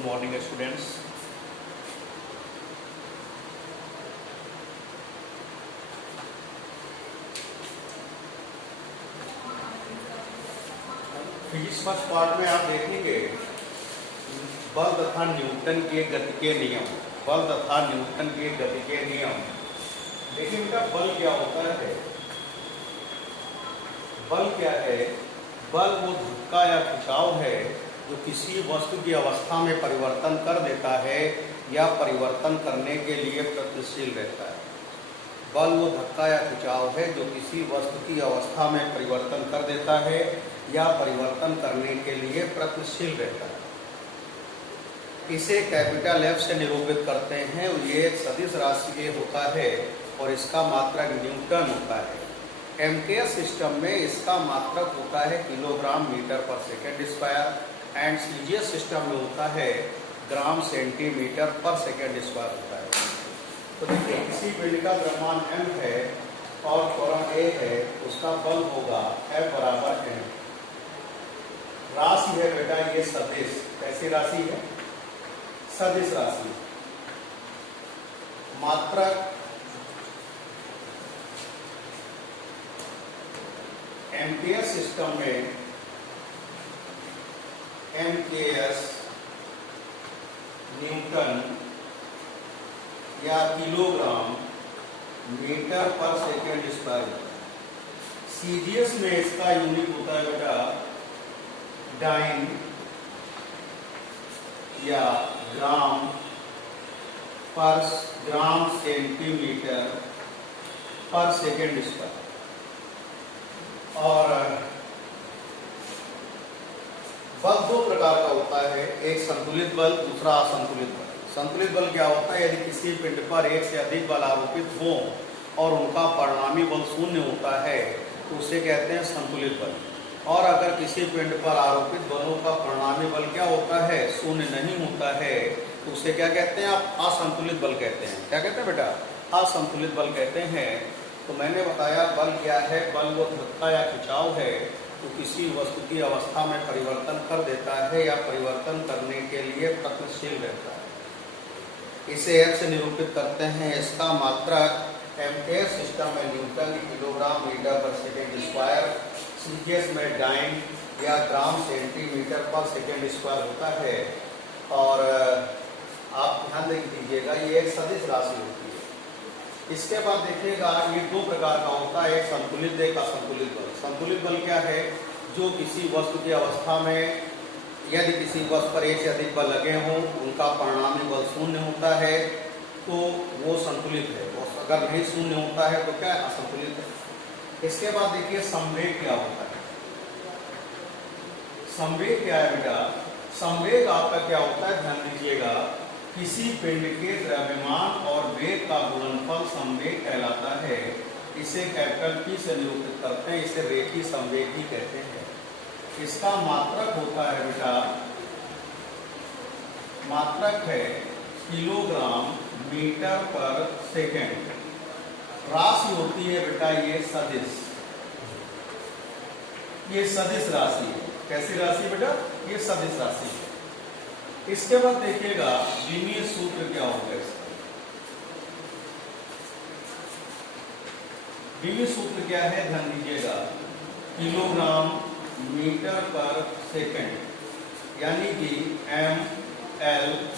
Good morning students. Physics first part में आप देखेंगे बल तथा न्यूटन के गति के नियम। बल तथा न्यूटन के गति के नियम। देखिए बेटा, बल क्या होता है? बल क्या है? बल वो धक्का या खिंचाव है जो किसी वस्तु की अवस्था में परिवर्तन कर देता है या परिवर्तन करने के लिए प्रयत्नशील रहता है। बल वो धक्का या खिंचाव है जो किसी वस्तु की अवस्था में परिवर्तन कर देता है या परिवर्तन करने के लिए प्रयत्नशील रहता है। इसे कैपिटल F से निरूपित करते हैं। ये एक सदिश राशि के होता है और इसका मात्रक न्यूटन होता है। एमकेएस सिस्टम में इसका मात्रक होता है किलोग्राम मीटर पर second square and CGS system में होता है ग्राम सेंटीमीटर पर सेकेंड स्क्वायर होता है। तो देखिए, किसी पिंड का द्रव्यमान m है और त्वरण a है, उसका बल होगा F बराबर m। राशि है बेटा ये सदिश। कैसी राशि है? सदिश राशि। मात्रक एमकेएस सिस्टम में एमकेएस न्यूटन या किलोग्राम मीटर पर सेकेंड स्क्वायर। सीजीएस में इसका यूनिट होता है बेटा डाइन या ग्राम सेंटीमीटर पर सेकेंड स्क्वायर। और बल दो प्रकार का होता है, एक संतुलित बल, दूसरा असंतुलित बल। संतुलित बल क्या होता है? यदि किसी पिंड पर एक से अधिक बल आरोपित हो और उनका परिणामी बल शून्य होता है तो उसे कहते हैं संतुलित बल। और अगर किसी पिंड पर आरोपित बलों का परिणामी बल क्या होता है? शून्य नहीं होता है, तो उसे क्या कहते हैं? आप असंतुलित बल कहते हैं। क्या कहते हैं बेटा? असंतुलित बल कहते हैं। तो मैंने बताया बल क्या है। बल वो धक्का या खिंचाव है तो किसी वस्तु की अवस्था में परिवर्तन कर देता है या परिवर्तन करने के लिए प्रयत्नशील रहता है। इसे F से निरूपित करते हैं। इसका मात्रक एमकेएस सिस्टम में न्यूटन किलोग्राम मीटर पर सेकेंड स्क्वायर, सीजीएस में डाइन या ग्राम सेंटीमीटर पर सेकेंड स्क्वायर होता है। और आप ध्यान दीजिएगा, ये एक सदिश राशि होती है। इसके बाद देखिएगा, ये दो प्रकार का होता है, एक संतुलित एक असंतुलित बल। संतुलित बल क्या है? जो किसी वस्तु की अवस्था में यदि किसी वस्तु पर एक से अधिक बल लगे हों, उनका परिणामी बल शून्य होता है तो वो संतुलित है। अगर नहीं शून्य होता है तो क्या? असंतुलित है। इसके बाद देखिए संवेग क्या होता है। संवेग क्या है बेटा? संवेग आपका क्या होता है? ध्यान दीजिएगा, किसी पिंड के द्रव्यमान और वेग का गुणनफल संवेग कहलाता है। इसे कैपिटल P से निरूपित करते हैं। इसे रेखीय संवेग भी कहते हैं। इसका मात्रक होता है बेटा, मात्रक है किलोग्राम मीटर पर सेकेंड। राशि होती है बेटा ये सदिश। ये सदिश राशि है। कैसी राशि बेटा? ये सदिश राशि है। इसके बाद देखिएगा विमीय सूत्र क्या होगा इसका। विमीय सूत्र क्या है? ध्यान दीजिएगा, किलोग्राम मीटर पर सेकेंड, यानी कि ml/t।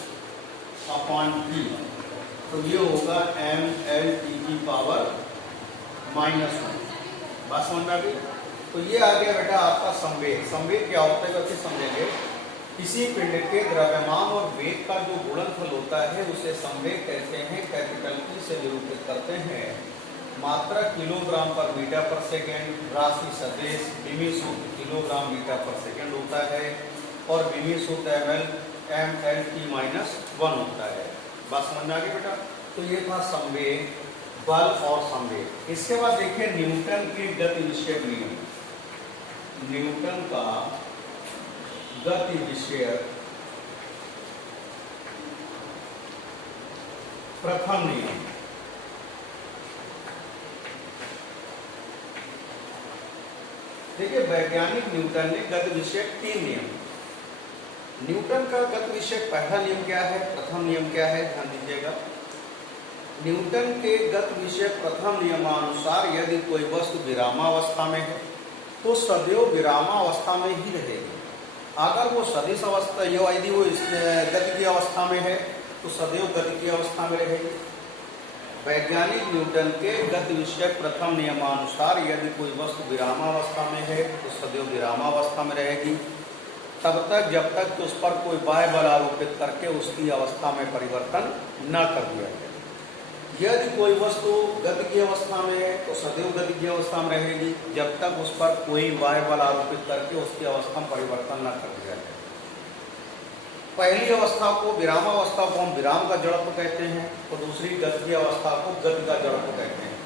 तो ये होगा ml/t की पावर -1। बात समझ में आ गई? तो ये आ गया बेटा आपका संवेग। संवेग क्या होता है कैसे समझेंगे? किसी पिंड के द्रव्यमान और वेग का जो गुणनफल होता है उसे संवेग कहते हैं। कैपिटल P से निरूपित करते हैं। मात्रक किलोग्राम पर मीटर पर सेकेंड, राशि सदिश, विमीय सूत्र किलोग्राम मीटर पर सेकेंड होता है और विमीय सूत्र ml/t-1 होता है। बात समझ में आ गई बेटा? तो ये था संवेग, बल और संवेग। इसके बाद देखिए न्यूटन के गति विषयक नियम। न्यूटन का गति विषयक प्रथम नियम। देखिए, वैज्ञानिक न्यूटन ने गति विषयक 3 नियम न्यूटन का गति विषयक पहला नियम क्या है, प्रथम नियम क्या है, ध्यान दीजिएगा। न्यूटन के गति विषयक प्रथम नियमानुसार यदि कोई वस्तु विरामावस्था में है तो सदैव विरामावस्था में ही रहेगी। अगर वो सदिश अवस्था यदि वो गति की अवस्था में है तो सदैव गति की अवस्था में रहेगी। वैज्ञानिक न्यूटन के गति विषयक प्रथम नियमानुसार यदि कोई वस्तु विरामावस्था में है तो सदैव विरामावस्था में रहेगी, तब तक जब तक कि उस पर कोई बाह्य बल आरोपित करके उसकी अवस्था में परिवर्तन न कर दिया जाए। यदि कोई वस्तु गति की अवस्था में है तो सदैव गति की अवस्था में रहेगी जब तक उस पर कोई बाह्य बल आरोपित करके उसकी अवस्था में परिवर्तन न कर दिया जाए। पहली अवस्था को विरामावस्था को हम विराम का जड़त्व कहते हैं और दूसरी गति की अवस्था को गति का जड़त्व कहते हैं।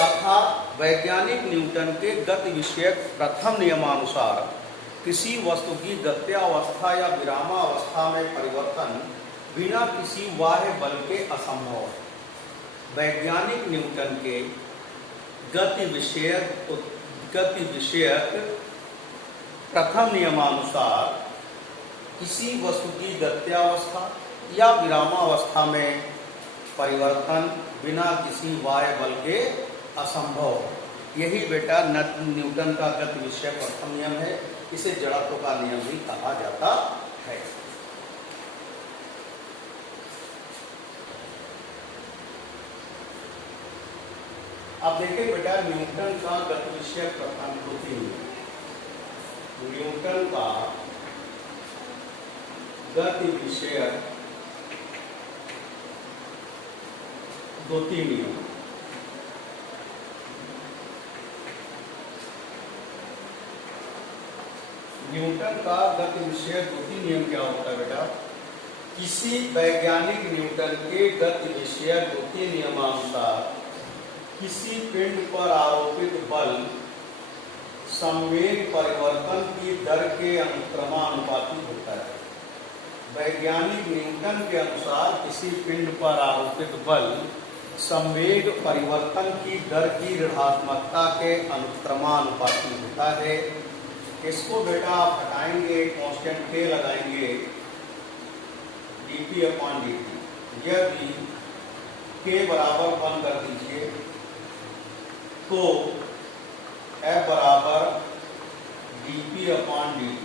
अर्थात वैज्ञानिक न्यूटन के गति विषयक प्रथम नियमानुसार किसी वस्तु की गत्यावस्था या विरामावस्था में परिवर्तन बिना किसी बाह्य बल के असंभव है। वैज्ञानिक न्यूटन के गति विषयक प्रथम नियमानुसार किसी वस्तु की गत्यावस्था या विरामावस्था में परिवर्तन बिना किसी बाह्य बल के असंभव है। यही बेटा न्यूटन का गति विषयक प्रथम नियम है। इसे जड़त्व का नियम भी कहा जाता है। अब देखिए बेटा न्यूटन का गति विषयक प्रथम नियम, न्यूटन का गति विषयक द्वितीय नियम। न्यूटन का गति विषयक द्वितीय नियम क्या होता है बेटा? किसी वैज्ञानिक न्यूटन के गति विषयक द्वितीय नियमानुसार किसी पिंड पर आरोपित बल संवेग परिवर्तन की दर के अनुक्रमानुपाती होता है। वैज्ञानिक न्यूटन के अनुसार किसी पिंड पर आरोपित बल संवेग परिवर्तन की दर की ऋणात्मकता के अनुक्रमानुपाती होता है। इसको बेटा आप हटाएंगे, कांस्टेंट के लगाएंगे dp अपॉन dt। यदि k बराबर 1 कर दीजिए तो f बराबर dp अपॉन dt।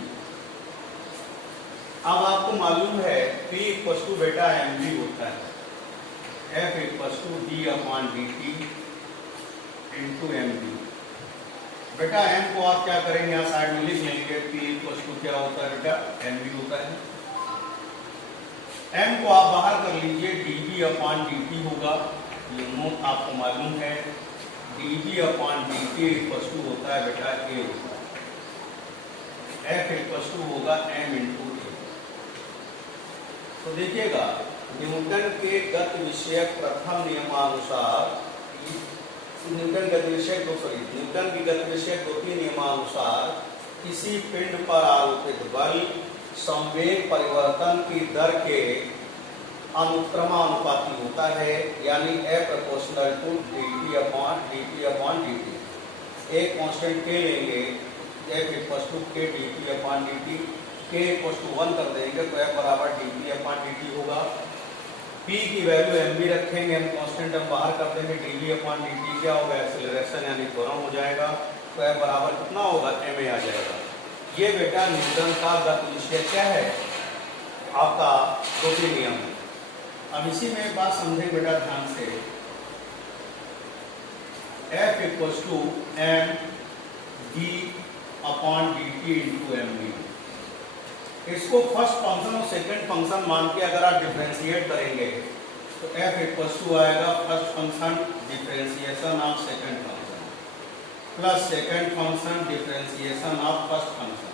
अब आपको मालूम है P इक्वल टू बेटा mv होता है, F equal to d upon dt into mv। बेटा m को आप क्या करेंगे, यहाँ साइड में लिख लेंगे। P इक्वल टू क्या होता है बेटा, mv होता है। m को आप बाहर कर लीजिए, dv अपॉन dt होगा, ये नोट आपको मालूम है। dv upon dt equal to होता है बेटा a होता है। F इक्वल टू होगा m इंटू a। तो देखिएगा न्यूटन के गति विषयक प्रथम नियमानुसार न्यूटन की गति विषयक द्वितीय नियमानुसार किसी पिंड पर आरोपित बल संवेग परिवर्तन की दर के अनुक्रमानुपाती होता है, यानी F proportional to dt upon dt। एक कांस्टेंट k लेंगे, F equal to k dt upon dt। k equal to 1 कर देंगे तो F बराबर dt अपॉन dt होगा। P की वैल्यू mv रखेंगे, हम कांस्टेंट हम बाहर कर देंगे, dv अपॉन dt क्या होगा, एक्सेलरेशन यानी त्वरण हो जाएगा। तो F बराबर कितना होगा, ma आ जाएगा। ये बेटा न्यूटन का गति विषय क्या है, आपका द्वितीय नियम है। अब इसी में एक बात समझें बेटा ध्यान से, F equal to m d upon dt into mv। इसको फर्स्ट फंक्शन और सेकंड फंक्शन मान के अगर आप डिफरेंशिएट करेंगे तो f इक्वल टू आएगा first function differentiation of second function plus second function differentiation of first function.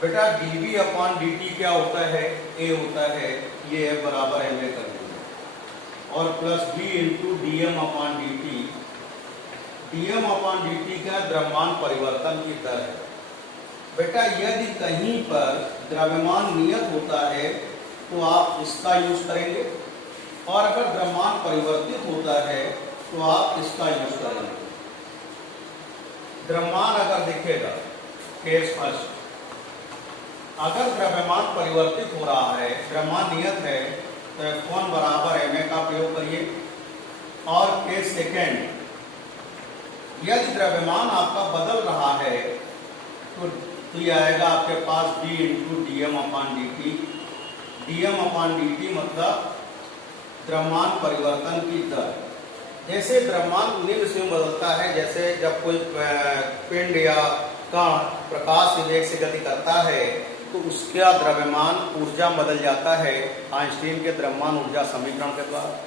बेटा dv अपॉन dt क्या होता है, a होता है, ये f बराबर ma कर देंगे, और plus b into dm upon dt। dm upon dt का द्रव्यमान परिवर्तन की दर है। बेटा यदि कहीं पर द्रव्यमान नियत होता है तो आप इसका यूज करेंगे, और अगर द्रव्यमान परिवर्तित होता है तो आप इसका यूज करेंगे। द्रव्यमान अगर देखेगा केस फर्स्ट, अगर द्रव्यमान परिवर्तित हो रहा है, द्रव्यमान नियत है, तो F1 बराबर ma का प्रयोग करिए। और केस सेकेंड, यदि द्रव्यमान आपका बदल रहा है तो ये आएगा आपके पास d इंटू dm अपान dt। dm अपान dt मतलब द्रव्यमान परिवर्तन की दर। जैसे द्रव्यमान निम्न से बदलता है, जैसे जब कोई पिंड या कण प्रकाश के वेग से गति करता है तो उसका द्रव्यमान ऊर्जा बदल जाता है आइंस्टीन के द्रव्यमान ऊर्जा समीकरण के द्वारा।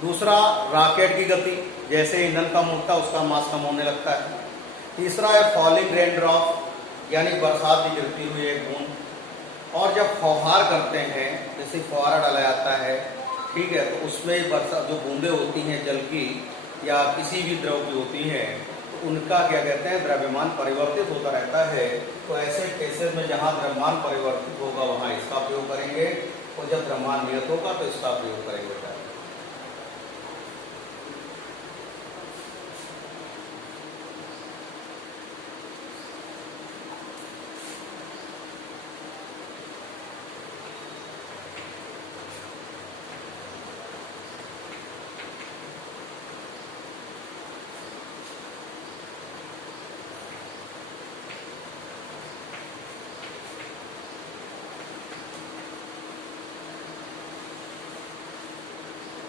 दूसरा, रॉकेट की गति, जैसे ईंधन कम होता है उसका मास कम होने लगता है। तीसरा है फॉलिंग रेन ड्रॉप, यानी बरसात की गिरती हुई एक बूंद। और जब फौहार करते हैं, जैसे फौहारा डाला जाता है, ठीक है, तो उसमें बरसात जो बूंदें होती हैं जल की या किसी भी द्रव की होती हैं, तो उनका क्या कहते हैं, द्रव्यमान परिवर्तित होता रहता है। तो ऐसे केसेस में जहाँ द्रव्यमान परिवर्तित होगा वहाँ इसका प्रयोग करेंगे, और जब द्रव्यमान नियत होगा तो इसका प्रयोग करेंगे।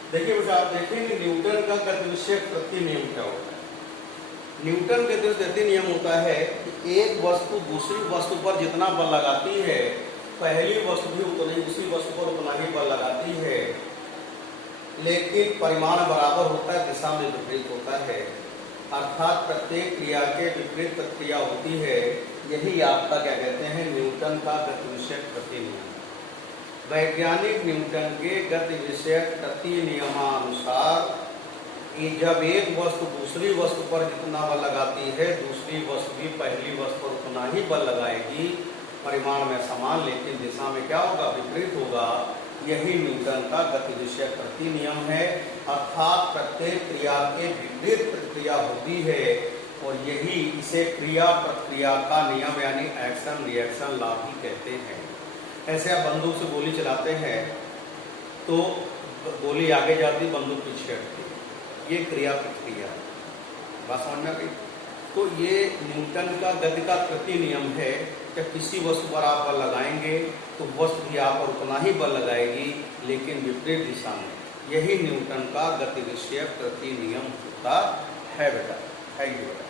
देखिए बच्चा, आप देखेंगे न्यूटन का गतिविषयक प्रति नियम क्या होता है। न्यूटन के गति नियम होता है कि एक वस्तु दूसरी वस्तु पर जितना बल लगाती है, पहली वस्तु भी उतनी दूसरी वस्तु पर उतना ही बल लगाती है, लेकिन परिमाण बराबर होता है, दिशा में विपरीत होता है। अर्थात प्रत्येक क्रिया के विपरीत प्रतिक्रिया होती है। यही आपका क्या कहते हैं, न्यूटन का गतिविषयक प्रति नियम। वैज्ञानिक न्यूटन के गति विषयक प्रति नियमानुसार जब एक वस्तु दूसरी वस्तु पर जितना बल लगाती है, दूसरी वस्तु भी पहली वस्तु पर उतना ही बल लगाएगी, परिमाण में समान लेकिन दिशा में क्या होगा, विपरीत होगा। यही न्यूटन का गति विषयक प्रति नियम है। अर्थात प्रत्येक क्रिया के विपरीत प्रतिक्रिया होती है, और यही इसे क्रिया प्रतिक्रिया का नियम यानी एक्शन रिएक्शन लॉ भी कहते हैं। ऐसे आप बंदूक से गोली चलाते हैं तो गोली आगे जाती, बंदूक पीछे हटती, ये क्रिया प्रतिक्रिया, बात समझ में आई। तो ये न्यूटन का गति का प्रति नियम है। जब किसी वस्तु पर आप बल लगाएंगे तो वस्तु भी आप पर उतना ही बल लगाएगी, लेकिन विपरीत दिशा में। यही न्यूटन का गति विषयक प्रति नियम होता है बेटा। Thank you.